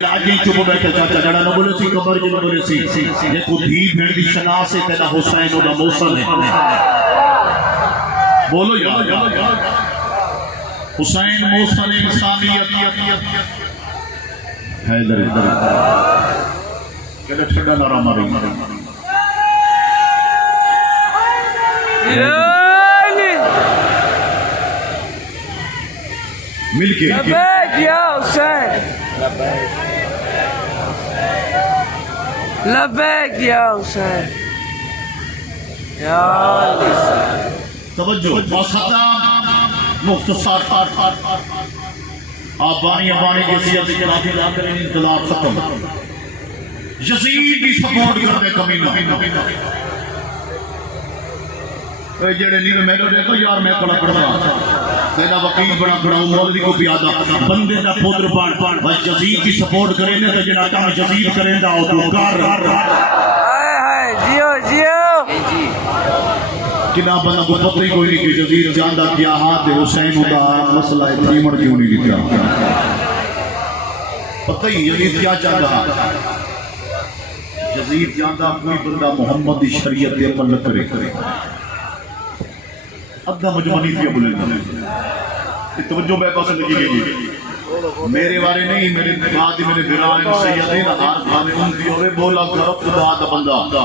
آجی چوبو بیٹھے چاچا جڑا نہ بولے سی کبر جو نہ بولے سی دیکھو دھی بھیڑ دی شنا سے تیرا حسین و دا موسن ہے بولو یا حسین موسن انسانیت حیدر کہتا ٹھنڈا نہ رہا مارے مل کے لبیک یا حسین لبیک یا حسین یا حسین توجہ باخطاب مختصر آبانی کی سیاسی جنابی لاکرین انقلاب ختم یزید بھی سپورٹ کرتے کمینہ جڑے نیو میں تو دیکھو یار میں کڑا کڑا تیرا وکیل بڑا کڑا مولوی کو پیادا بندے دا پودر پان بس یزید کی سپورٹ کریں تو جنا کام یزید کریں دا او تو کار ہائے جیو جیو کنا بنا کو پتہ ہی کوئی نہیں کہ یزید جاندا کیا ہاتھ حسین دا مسئلہ اتنی مڑ کیوں نہیں دیا پتہ ہی یزید کیا چاہتا یزید جاندا کوئی بندہ محمد دی شریعت دے عمل کرے ادھا مجمعنی پہ بولے گا توجہ میں پاس لگی گئی میرے بارے نہیں میرے بعد میرے برائن سیدین آر خانے ان کی ہوئے بولا گرب خدا دا بندہ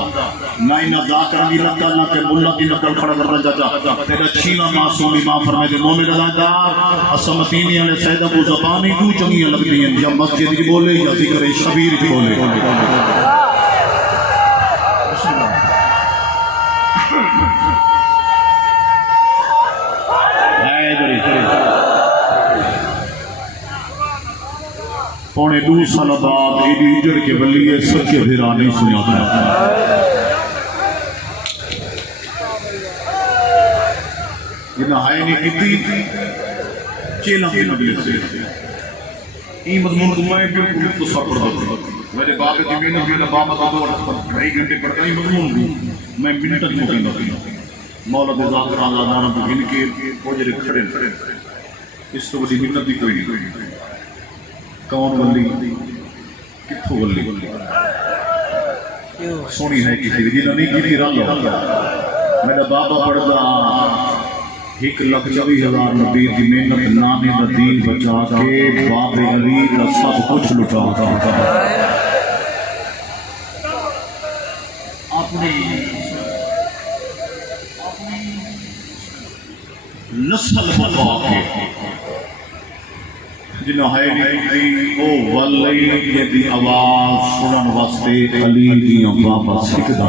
نہ ہی نہ دا کرنی نقل نہ کہ ملہ کی نقل کھڑا کرنا جاتا تیرا چھینا معصوم امام فرمائے دے مومن ادادار اسمتینی علیہ سید ابو زبانی دو چنگیاں لگتی ہیں یا مسجد کی بولے یا ذکر شبیر کی بولے پونے 2 سال بعد ایڈی اجڑ کے ولیے سچے بھیرا نہیں سنیا تھا یہ نہائے نہیں کتی چیلہ کی مجلس سے این مضمون کو میں بالکل تو سر پڑھا تھا میرے باپ کی میں نے جو بابا کا دور 2.5 گھنٹے پڑھتا ہی مضمون کو میں منٹ میں کہنا تھا مولا بے ذاکر اللہ دارم کو گن کے پوجرے کھڑے اس تو بڑی منت بھی کوئی نہیں کون ولی کتھو ولی سونی ہے کسی جنہوں نہیں کسی رل میرا بابا پڑھتا 1,24,000 نبی کی محنت نانے دا دین بچا کے باب علی کا سب کچھ لٹا اپنی نسل بقا کے جنہوں ہے نہیں او ولی دی آواز سنن واسطے علی دیاں بابا سکھدا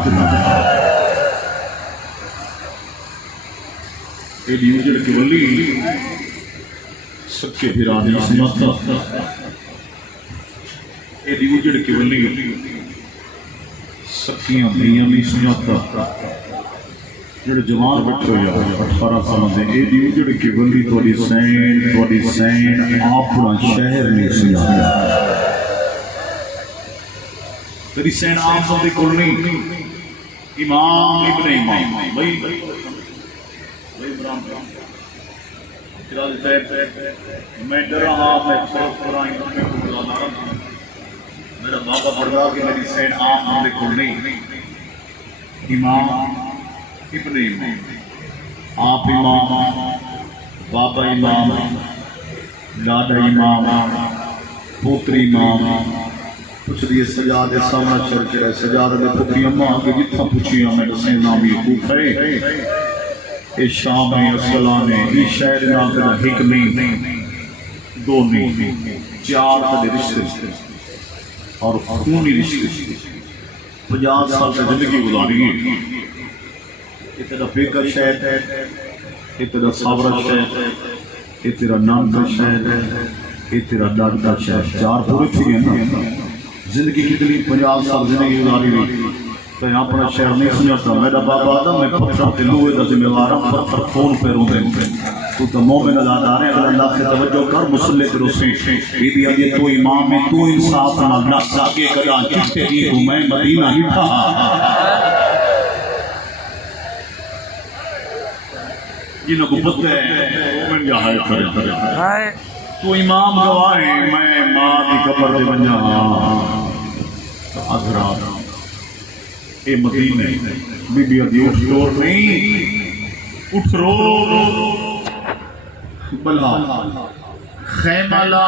ایڈی اجڑ کے ولی سکے بھرانی سنتا ایڈی اجڑ کے ولی سکیاں دیاں نہیں سنتا جڑے جوان بچے ہویا 18 سال دے ایڈی اجڑ کے ولی توڑی سین اپنا شہر نہیں سنیا تیری سین آپ بندے کول نہیں امام ابن امام بھائی میں ڈر رہا میں خوف رہا میں بلانا میرا بابا پڑھا کہ میری سین آپ بندے کول نہیں امام ابن امام آپ امام بابا امام دادا امام پوتر امام پوچھ دیئے سجادے سامنا چرچ رہے سجادے دے پتری اماں کے جتنا پوچھیا میں دسیں نامی حقوق ہے اے شام ہے اسلام ہے ای شہر نام کا حکمی 2 نہیں 4 کا دے رشتے اور خونی رشتے 50 سال کا زندگی گزاری ہے یہ تیرا بیکر شہر ہے یہ تیرا صابرہ شہر ہے یہ تیرا نام کا شہر ہے یہ تیرا ڈاٹ کا شہر 4 پورے تھی ہیں نا زندگی کتنی 50 سال زندگی گزاری ہوئی تو یہاں پر شہر نہیں سنیاتا میرا بابا آدم میں پتھر دلوئے دا ذمہ دارا پتھر خون پہ رو دیں تو تو مومن ادادار ہے اگر اللہ سے توجہ کر مسلح تیرو سے بی بی آجے تو امام ہے تو انصاف نہ اللہ ساگے کدا چکتے ہی ہوں میں مدینہ ہی تھا جنہوں کو پتہ ہے مومن یا ہائے کرے تو امام گواہ میں ماں دی قبر دے ونجا ادھرا اے مدینے بی بی دی اٹھ ٹور نہیں اٹھ رو بلا خیمہ لا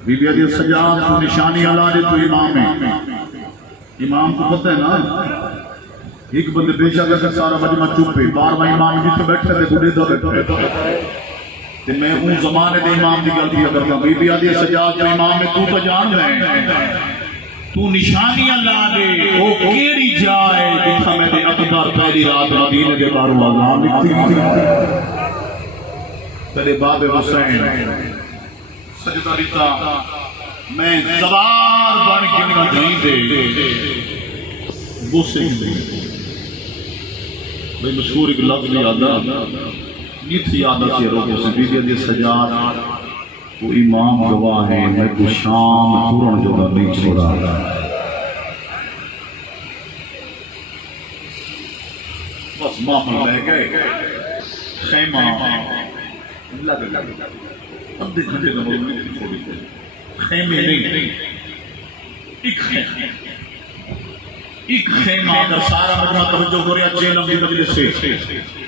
بی بی دی سجاد کو نشانی اللہ دے تو امام ہے امام کو پتہ ہے نا ایک بندے بے شک اگر سارا مجمع چپ ہے بار میں امام جتنے بیٹھے تھے بڑے دو بیٹھے تے میں ان زمانے دے امام دی گل کیا کرتا بی بی دی سجاد جو امام ہے تو جان رہے تو نشانی اللہ دے او کیڑی جائے جتھا میں دے اقدار پہلی رات مدینے دے باروں آزان لکھتی تیرے باب حسین سجدہ ریتا میں زبار بن کے مدین دے بوسے دے بھئی مشہور ایک لفظ یادہ یہ تھی یادہ سے روکو سے بیدیا دی سجاد وہ امام گواہ ہے میں تو شام پورن جو دا نہیں چھوڑا بس ماں لے گئے خیمہ لگ ادھے گھنٹے کا مطلب چھوڑی خیمے نہیں ایک خیمہ اگر سارا مجمع توجہ کریا جیلم دی مجلس سے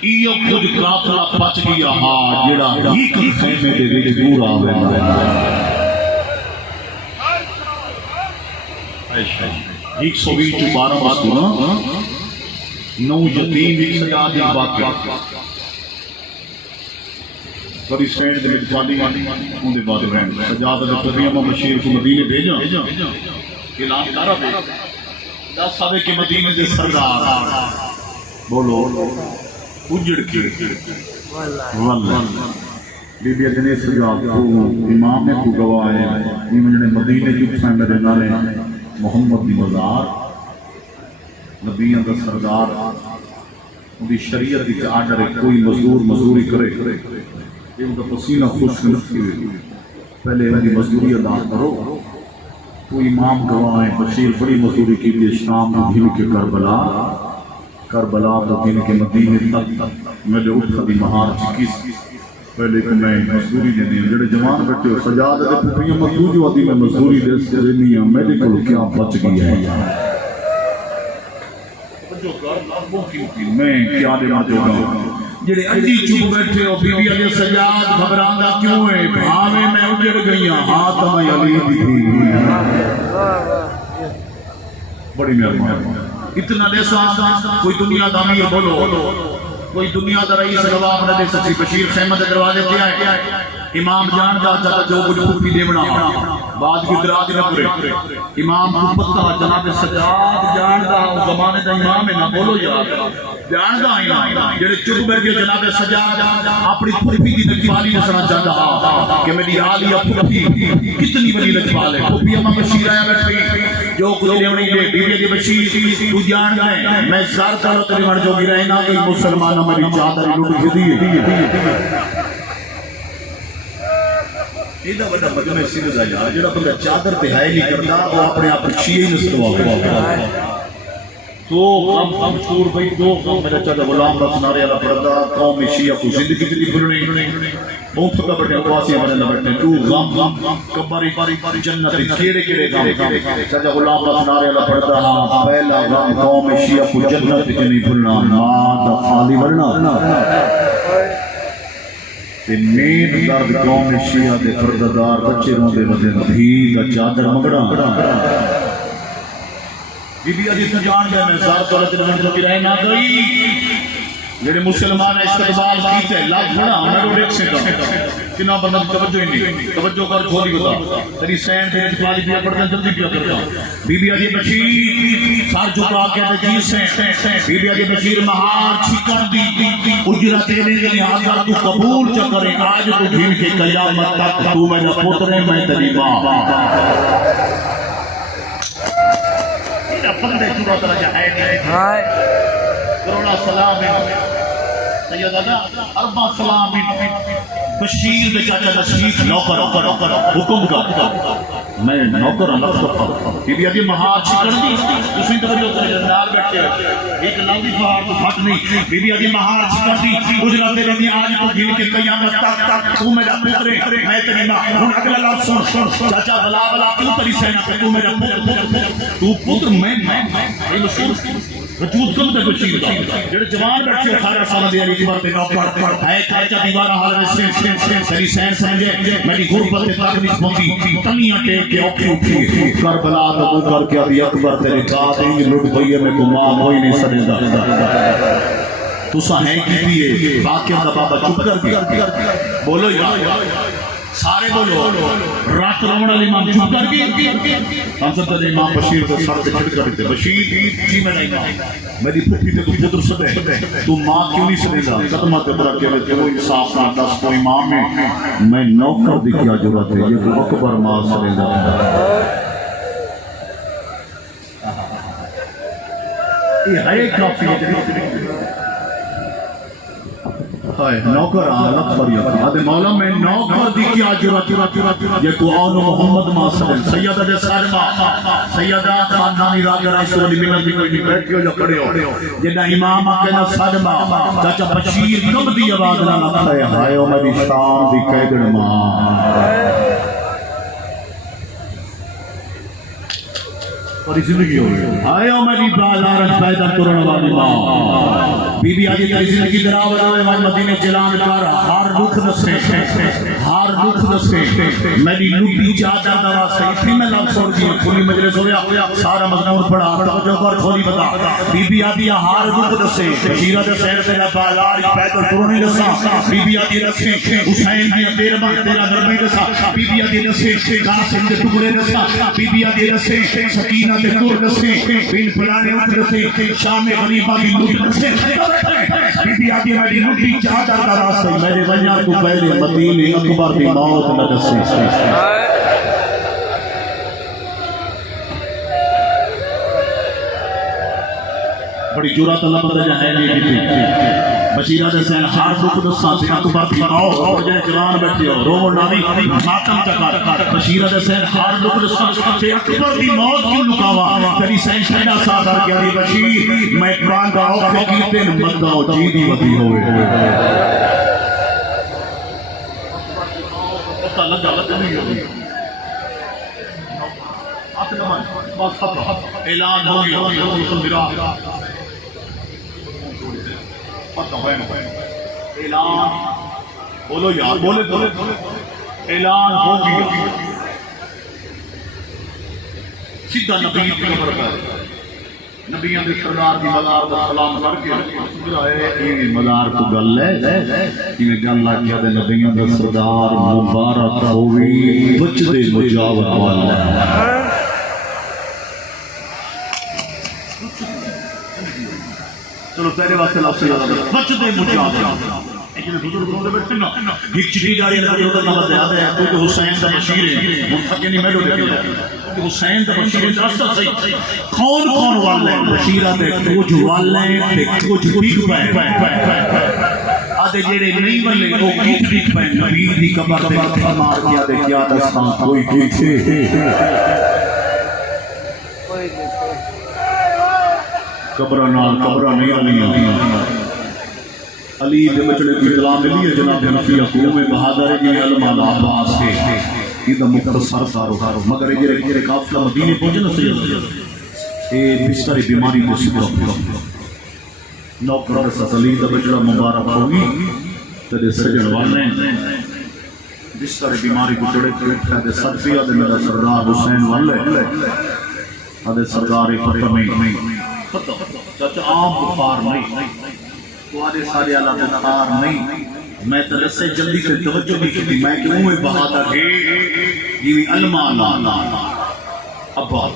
ایو خود قافلہ پچ گیا ہاں جڑا ایک خیمے دے وچ دور آوے ایک سو بیچ 12 واسطے نا نو یتیم ایک سجاد ایک واقعہ کبھی سینڈ دے وچ خالی اون دے بعد رہن سجاد دے پتری امام بشیر کو مدینے بھیجا اعلان کرا دے دس سابے کے مدینے دے سردار بولو اجڑ کے واللہ بی بی ادنے سجاد کو امام نے کو گواہ ہے امام مدینے جو سائیں میرے نالے محمد دی مزار نبیان دا سردار ان دی شریعت دی آڈر ہے کوئی مزدور مزدوری کرے ان کا پسینہ خوش نفسی پہلے ان کی مزدوری ادا کرو تو امام گواہ ہیں بشیر بڑی مزدوری کی بھی شام میں دھین کے کربلا تو دھین کے مدینے تک میں جو اٹھا دی مہار چکیس پہلے کہ میں مزدوری دے دیں جڑے جوان بیٹھے ہو سجاد دے پھپیاں مزدوری ہوتی میں مزدوری دے سے دینی ہوں میرے کو کیا بچ گیا ہے میں کیا دینا چاہتا ہوں جڑے اڈی چپ بیٹھے ہو بی بی علی سجاد گھبراندا کیوں ہے بھاوے میں اجڑ گئی ہوں ہاتھ میں علی دی بڑی مہربانی اتنا دیسا کوئی دنیا دا امیر بولو کوئی دنیا دا رئیس نواب نہ دے سکتی بشیر خیمہ دے دروازے پہ آئے امام جان دا چاہتا جو کچھ پھوپی دیونا بعد کی دراج نہ پورے امام کو پتہ جناب سجاد جان دا زمانے دا امام ہے نہ بولو یار جان دا امام جڑے چپ بیٹھے جناب سجاد اپنی پھوپی کی نکوالی نسنا چاہتا کہ میری عالیہ پھوپی کتنی بڑی نکوال ہے پھوپی امام بشیر آیا بیٹھے جو کچھ لیونی دے بیوی دی بشیر تو جان دے میں زار کرو تیری من جو گرائے نہ کوئی مسلمان ہماری چادر لوٹ دی ایدہ بڑا مجمع سیدھ دا یار جڑا بندہ چادر پہائی نہیں کرتا وہ اپنے آپ شیعی نسلوا ہوگا تو غم شور بھئی دو غم میرا چاہتا غلام رسنارے اللہ پردہ قوم شیعہ کو زندگی کی بھرنے مفت کا بڑھنے قواسی ہمارے اللہ بڑھنے تو غم کباری جنت کیڑے غم چاہتا غلام رسنارے اللہ پردہ پہلا غم قوم شیعہ کو جنت کی نہیں بھرنا مادہ خالی بھرنا مین درد قوم شیعہ دے پرددار بچے رہوں دے وزن بھی دا چادر مگڑا بی بی عزیز جان دے میں زار دولت رحمت کی رہے نہ گئی جڑے مسلمان استقبال کیتے لاکھ بڑا میں ایک سے کنا بندہ توجہ ہی نہیں توجہ کر چھوڑی بتا تیری سین دے اجبالی دیا پڑھتا جلدی کیا کرتا بی بی عزیز بشیر سار جھکا کے جی سے بی بی عزیز بشیر مہار چھکر دی اجرت دینے کے لحاظ تو قبول چکرے آج تو دین کے قیامت تک تو میرا پترے میں تیری ماں یہ بندے چورا طرح ہے کروڑا سلام ہے سیدنا اربع سلام ہے بشیر دے چاچا نصیب نوکر حکم کر میں نوکر اللہ بی بی آدھی مہار چکر دی اسی طرح جو نال بیٹھے ایک لمبی پہاڑ تو پھٹ نہیں بی بی آدھی مہار چکر دی گزرا تیرے دی آج تو گن کے قیامت تک تو میرا پتر ہے میں تیری ماں ہن اگلا لفظ سن چاچا بلا کیوں تیری سینا پہ تو میرا پتر تو پتر میں وجود کم تے بشیر دا جڑے جوان بیٹھے 18 سال دی علی بات تے نوکر ہے چاچا دیوارہ حال میں سے تیری سین سمجھے میری غربت تک نہیں پہنچی تنیاں ٹیک کے اوکھے اٹھی کربلا دا منہ کر کے ابھی اکبر تیرے ذات ہی لٹ گئی ہے میں گمان ہوئی نہیں سکتا تو سا ہے کی دیئے باقیہ دا بابا چپ کر کے بولو یا سارے بولو رات روڑا امام چپ کر کے ہم سب تجھے امام بشیر کو سر پہ چھڑ کرتے بشیر جی میں نہیں امام میری پھٹی تے تو پتر سدے تو ماں کیوں نہیں سدے گا ختمہ تے برا کہ میں جو انصاف نہ دس کو امام میں نوکر دی کیا ضرورت ہے یہ تو اکبر ماں سدے گا یہ ہے کافی نوکر آلت پر یقین آدھے مولا میں نوکر دی کیا جرات یہ قرآن و محمد ماں صلی سیدہ دے سارما سیدہ خاندانی راجہ رائس والی منت بھی کوئی نہیں بیٹھ یا کھڑے ہو جنہ امام آکینا سارما چاچا بشیر کم دی آواز نہ لکھتا ہے ہائے او میری شام دی قیدر ماں پوری زندگی ہو گئی آئے او میری بالارش پیدا کرنے والی ماں بی بی آجی تیری زندگی دراوت ہوئے وہاں مدینہ جلان کر ہر رخ نسے میری لوٹی چاچا دوا سے اتنی میں لگ سوڑ دیا کھلی مجلس ہویا سارا مزنور پڑا توجہ کر کھولی بتا بی بی آجی ہر رخ نسے بشیرہ دے سیر سے بالارش پیدا کرنے نسا بی بی آجی نسے حسین دیا تیرہ تیرہ نرمی نسا بی بی آجی نسے قاسم دے ٹکڑے نسا بی بی آجی نسے سکینہ دے کور نسے بین پلانے اٹھ نسے شام غریبہ بھی لوٹ نسے بی بی آگے والی لوٹی چاہتا کا راستہ میرے وجہ کو پہلے مدینے اکبر دی موت نہ دسی بڑی جرات اللہ پتہ جہاں ہے یہ بشیرہ دے سین ہار دکھ دساں تے اکبر دی موت جے جوان بیٹھے ہو رو ناوی ماتم چکر بشیرہ دے سین ہار دکھ دساں تے اکبر دی موت کیوں لکاوا تیری سین شہدا سادر کے علی بشیر میں قرآن کا اوکھے کیتے مدعو جی دی ودی ہوئے پتہ لگا نہیں ہوئی اعلان ہو گیا اعلان بولو یار بولے اعلان ہو گیا سیدھا نبی کی قبر پر نبیوں کے سردار کی مزار کا سلام کر کے مزار کو گل ہے کہ گل آ گیا نبیوں کا سردار مبارک ہوئی بچ دے مجاور والا چلو پہلے واسطے لفظ یاد کرو بچ دے مجاور ایک چٹی جاری ہے تو نہ یاد ہے تو حسین دا بشیر ہے منفق نہیں میں لوگ کہ حسین دا بشیر ہے راستہ صحیح کون والے بشیرہ دے کچھ والے تے کچھ ٹھیک پے آدھے جڑے نہیں والے او ٹھیک پے نبی دی قبر تے مار دیا دے کیا دستاں کوئی ٹھیک سے قبرہ نہیں علیہ علی دے بچڑے کی اطلاع ملی ہے جناب حنفی حکوم بہادر جی علم عباس کے یہ مختصر کارو مگر یہ قافلہ مدینے پہنچے نا سید اے بستر بیماری کو سکھا نوکر سے علی دا بچڑا مبارک ہوگی تے سجن والے بستر بیماری کو چڑے تے صدفیہ دے میرا سردار حسین والے ادے سردار ختم نہیں چاچا عام بخار نہیں تو آدھے سارے اللہ بخار نہیں میں طرح سے جلدی سے توجہ نہیں کی میں کیوں میں بہادر ہے یہ علماء اللہ ابا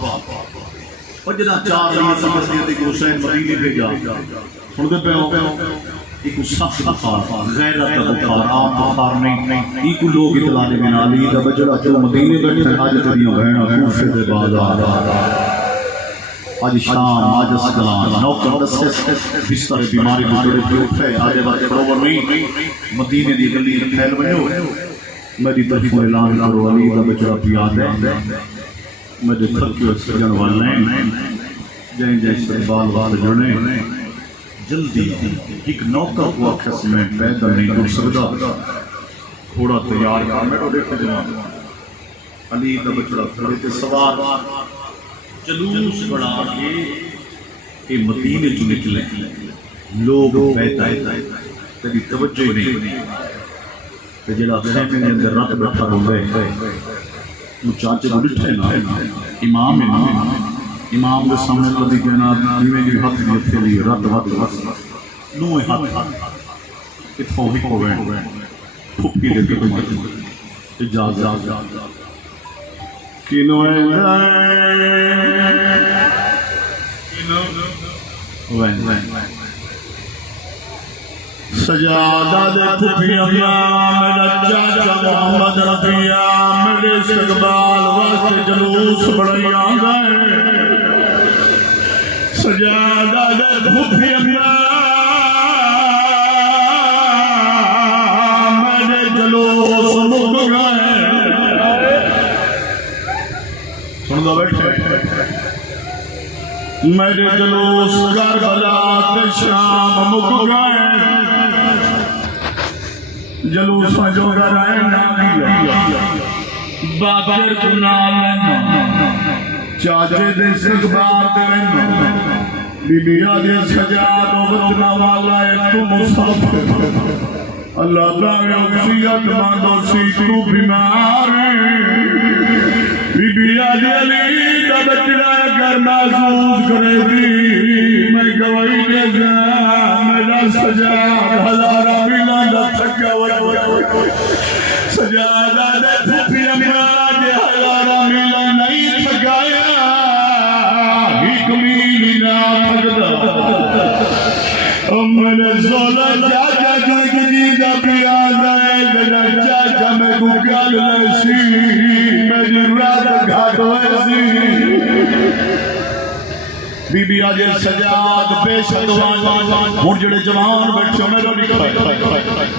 اور جنا چار لیے سمجھ دیا کہ حسین مدینے بھیجا سن دے پہ ہو ایک سخت بخار غیرت بخار عام بخار نہیں ایک لوگ اطلاع دے بنا علی دا بجڑا جو مدینے بیٹھے حاجت دیاں بہنا خوف دے بازار آج شام آج اسکلان نوکر دستے بستر بیماری کو جڑے پہ اٹھے آج وقت پروور نہیں مدینے دی گلی پھیل بنو میری طرف اعلان کرو علی دا بچڑا پیاد ہے میرے تھکے سجن والے جائیں جائیں استقبال والے جڑے جلدی ایک نوکر کو آخس میں پیدل نہیں ٹر سکتا تھوڑا تیار کر میرے دیکھتے جناب علی دا بچڑا کھڑے تے سوار جلوس بڑھا کے کہ مدینے جو نکلے لوگ بیٹھا ہے تیری توجہ نہیں کہ جڑا خیمے نے اندر رات بیٹھا ہوئے وہ چاچے کو ڈٹھے نا امام ہے نا امام کے سامنے لدی کہنا میں جو ہاتھ میں تھے لی رات وقت نوے ہاتھ اتفاق ہو گئے پھپی لے کے تمہیں جا کنویں سجادہ دے پھپی اللہ میرا چاچا محمد رفیہ میرے استقبال واسطے جلوس بڑھائی آگئے سجادہ دے پھپی اللہ میرے جلوس مک گئے سن دو بیٹھے میرے جلوس کربلا کے شام مک گئے جلوس جو گرائے نامی باقر کنال لینا چاچے دے استقبال دے لینا بی بی آدھے سجاد و بطنا والا ہے تو مصطفی اللہ تعالی اکسیت ماندو سی تو بیمار ہے بی بی آدھے علی دا بچڑا اگر محسوس کرے دی میں گواہی دے جا میرا سجاد ہزارہ ملان دا تھکا سجادہ دے پھوپی امراج ہزارہ ملان نہیں تھکایا ایک میلی نہ تھکدا میرے زولہ چاچا جی دا پیاد ہے میرا چاچا میں کو گل لسی میری رات گھاٹ ویسی بی بی آجے سجاد پیش ادوان ہون جڑے جوان بیٹھو میرے لکھا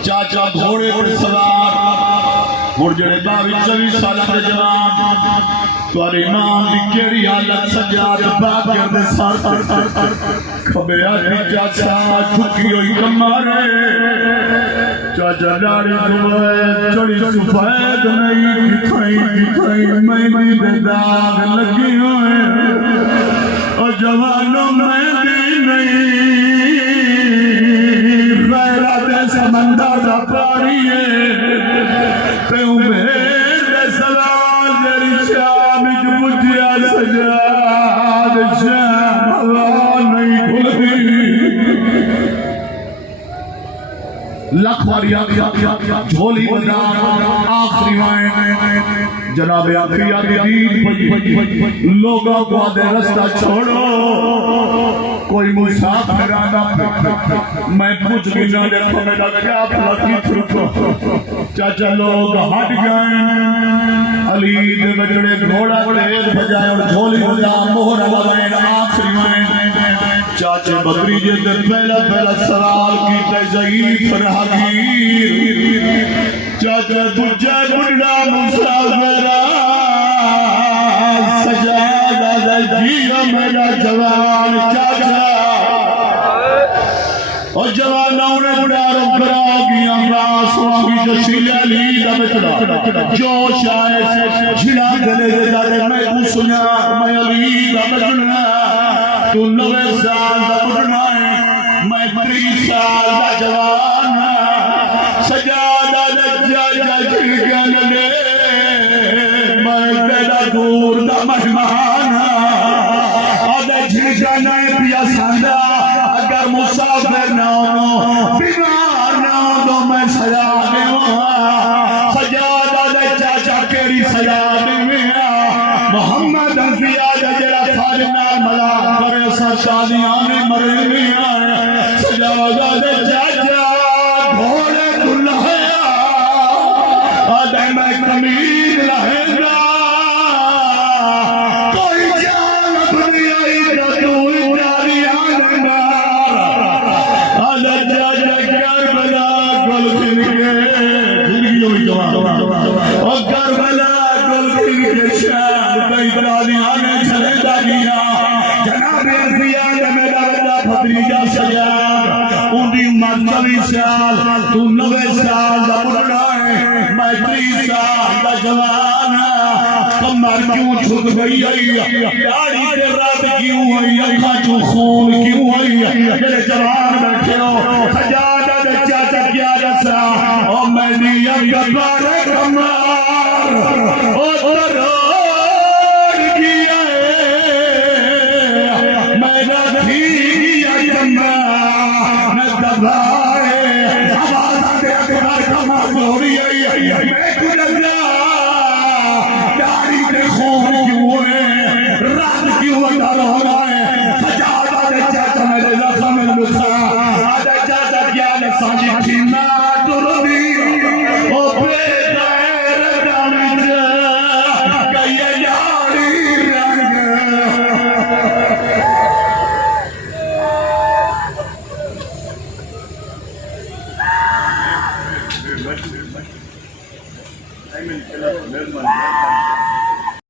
چاچا گھوڑے پر سوار ہون جڑے باوی چوی سالہ دے جوان توارے ایمان دی کیڑی حالت سجاد باقر دے سار کھبے آتی چاچا چھکی ہوئی کمارے چاچا ڈاڑی دوئے چڑی سفید نہیں دکھائی میں بھی دے داغ لگی ہوئے اور جوانوں میں بھی نہیں غیرت سمندر دا پاری ہے تے امید سوال جری شام جو مجھیا سجاد شام ہوا نہیں کھلتی لکھ واری جھولی بدا آخری وائن جناب آفیہ دید لوگوں کو آدھے رستہ چھوڑو کوئی مسافر آنا میں پوچھ گنا دیکھو میرا کیا پلاکی چھوٹو چاچا لوگ ہٹ گئے علی دے بچڑے گھوڑا تیز بجائے اور جھولی بجا مہر لگائیں آخری وائن چاچے بکری جے دے پہلا سوال کی تے ضعیف راہگیر چاچا تجھے بڑھا مسافرہ سجادہ دے جیو میرا جوان چاچا اور جوانوں نے بڑھاروں کرا گیا راسوں کی جسیل علی دا بچڑا جوش آئے جھڑا دلے دے جارے میں کو سنا میں علی دا بچڑا تو 9 سال دا بڑھنا ہے میں 30 سال دا جوان سجادہ دا جاجا جھڑگن لے میں تیرا دور دا مہمان آدھے جھڑگن پیا ساندہ اگر مسافر نہ ہو بیمار نہ ہو تو میں سجادے ہوں سجادہ دا چاچا کیری سجادے میں محمد انفیاد جڑا فارنا ملا کرے سا شادیاں میں مرے میں سجادہ دے چاچا گھوڑے دلہیا آدھے میں کمید لہنگا کوئی جان اپنی آئی شہر کئی برادیاں نے چلے دا گیا جناب عرفیہ نے میرا بڑا بھتیجا سجاد ان دی عمر 24 سال تو 90 سال دا بڑھا ہے میں 30 سال دا جوان کمر کیوں چھک گئی ہے داڑھی تے رب کیوں ہوئی اکھاں چوں خون کیوں ہوئی میرے جوان بیٹھے ہو